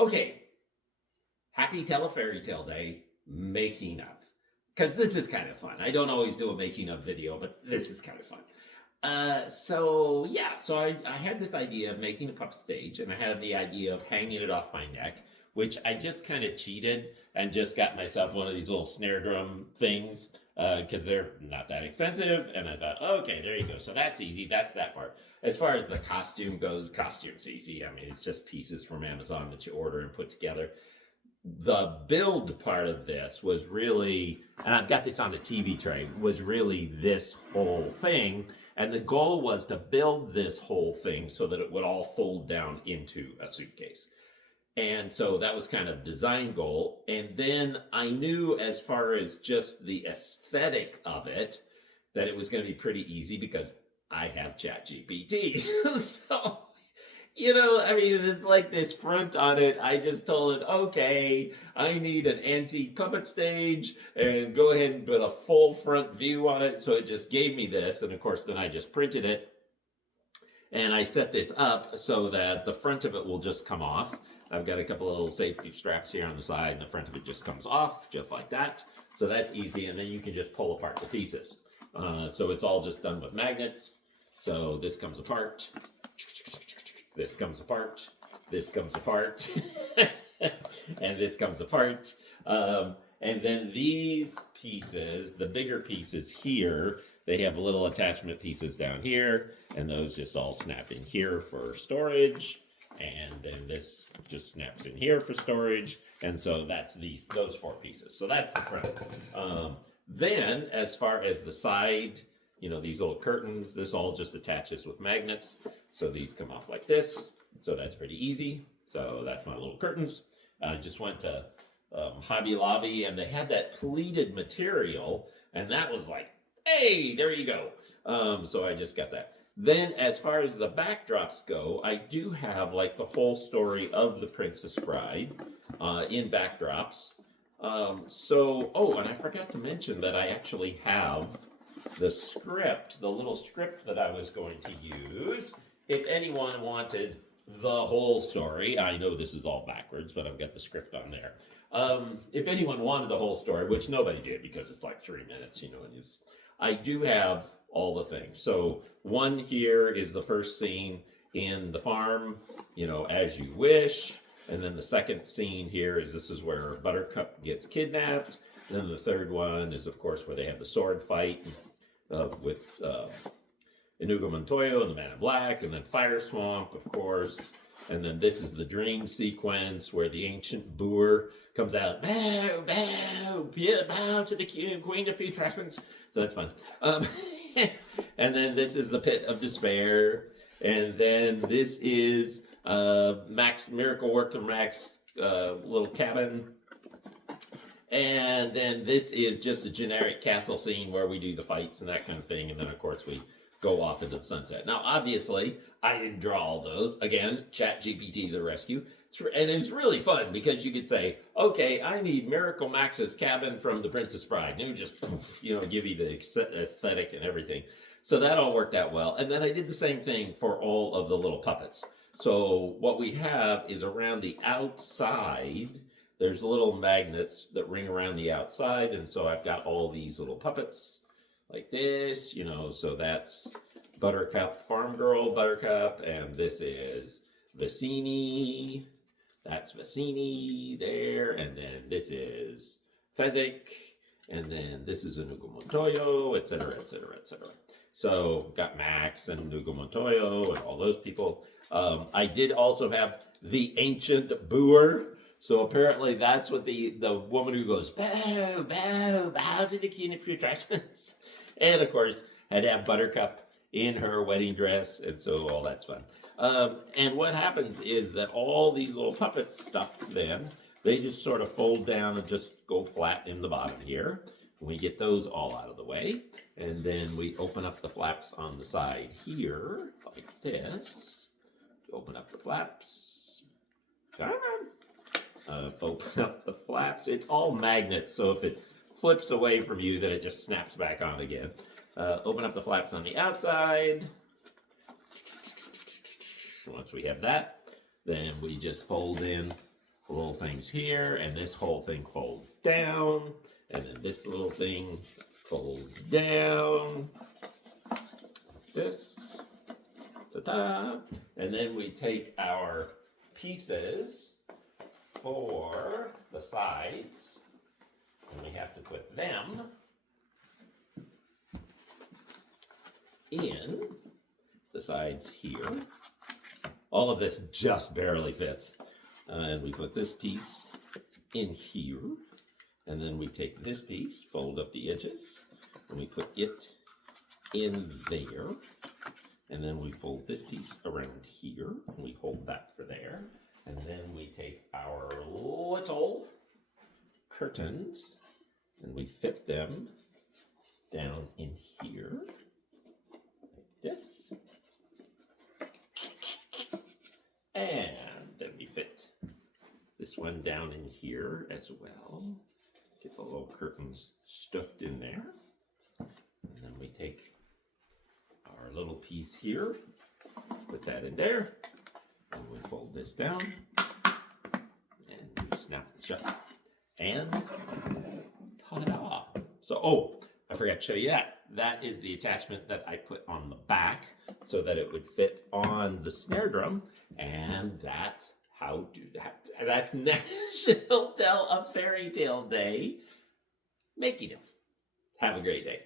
Okay, happy Tell a Fairy Tale Day making of. Because this is kind of fun. I don't always do a making of video, but this is kind of fun. So I had this idea of making a pup stage, and I had the idea of hanging it off my neck, which I just kind of cheated and just got myself one of these little snare drum things because they're not that expensive. And I thought, okay, there you go. So that's easy. That's that part. As far as the costume goes, costume's easy. I mean, it's just pieces from Amazon that you order and put together. The build part of this was really, and I've got this on the TV tray, was really this whole thing. And the goal was to build this whole thing so that it would all fold down into a suitcase. And so that was kind of design goal. And then I knew, as far as just the aesthetic of it, that it was going to be pretty easy because I have ChatGPT. So, I mean, it's like this front on it. I just told it, okay, I need an antique puppet stage and go ahead and put a full front view on it. So it just gave me this. And of course, then I just printed it. And I set this up so that the front of it will just come off. I've got a couple of little safety straps here on the side, and the front of it just comes off, just like that. So that's easy, and then you can just pull apart the pieces. So it's all just done with magnets. So this comes apart, this comes apart, this comes apart, and this comes apart. And then these pieces, the bigger pieces here, they have little attachment pieces down here, and those just all snap in here for storage. And then this just snaps in here for storage. And so that's those four pieces. So that's the front. Then as far as the side, these little curtains, this all just attaches with magnets. So these come off like this. So that's pretty easy. So that's my little curtains. I just went to Hobby Lobby, and they had that pleated material, and that was like, hey, there you go. So I just got that. Then as far as the backdrops go, I do have like the whole story of the Princess Bride in backdrops. And I forgot to mention that I actually have the script, the little script that I was going to use. If anyone wanted the whole story, I know this is all backwards, but I've got the script on there. If anyone wanted the whole story, which nobody did because it's like 3 minutes, and I do have all the things. So one here is the first scene in the farm, as you wish. And then the second scene here this is where Buttercup gets kidnapped. And then the third one is, of course, where they have the sword fight with Inigo Montoya and the Man in Black, and then Fire Swamp, of course. And then this is the dream sequence where the ancient boor comes out, bow, bow, bow to the Queen of Putrescence. So that's fun. And then this is the Pit of Despair. And then this is Max, Miracle Worker Max little cabin. And then this is just a generic castle scene where we do the fights and that kind of thing. And then, of course, we go off into the sunset. Now, obviously, I didn't draw all those. Again, ChatGPT to the rescue. And it's really fun because you could say, okay, I need Miracle Max's cabin from The Princess Bride. And it would just, give you the aesthetic and everything. So that all worked out well. And then I did the same thing for all of the little puppets. So what we have is around the outside, there's little magnets that ring around the outside. And so I've got all these little puppets like this, so that's Buttercup, Farm Girl Buttercup, and this is Vicini. That's Vicini there, and then this is Fezzik, and then this is Inigo Montoya, etc., etc., etc. So got Max and Inigo Montoya and all those people. I did also have the ancient boor. So apparently that's what the woman who goes, bow, bow, bow to the Queen of Putrescence. And of course, had to have Buttercup in her wedding dress, and so all that's fun. And what happens is that all these little puppet stuff then, they just sort of fold down and just go flat in the bottom here. We get those all out of the way. And then we open up the flaps on the side here, like this. Open up the flaps. Come on. Open up the flaps. It's all magnets, so if it flips away from you, then it just snaps back on again. Open up the flaps on the outside. Once we have that, then we just fold in little things here, and this whole thing folds down, and then this little thing folds down. This, ta-da, and then we take our pieces for the sides, and we have to put them in the sides here. All of this just barely fits. And we put this piece in here, and then we take this piece, fold up the edges, and we put it in there, and then we fold this piece around here, and we hold that for there, and then we take our little curtains, and we fit them down in here, like this, and then we fit this one down in here as well. Get the little curtains stuffed in there. And then we take our little piece here, put that in there, and we fold this down, and we snap it shut. And ta-da! So, oh, I forgot to show you that. That is the attachment that I put on the back so that it would fit on the snare drum, and that's how do that. That's National Tell a Fairy Tale Day making of. Have a great day.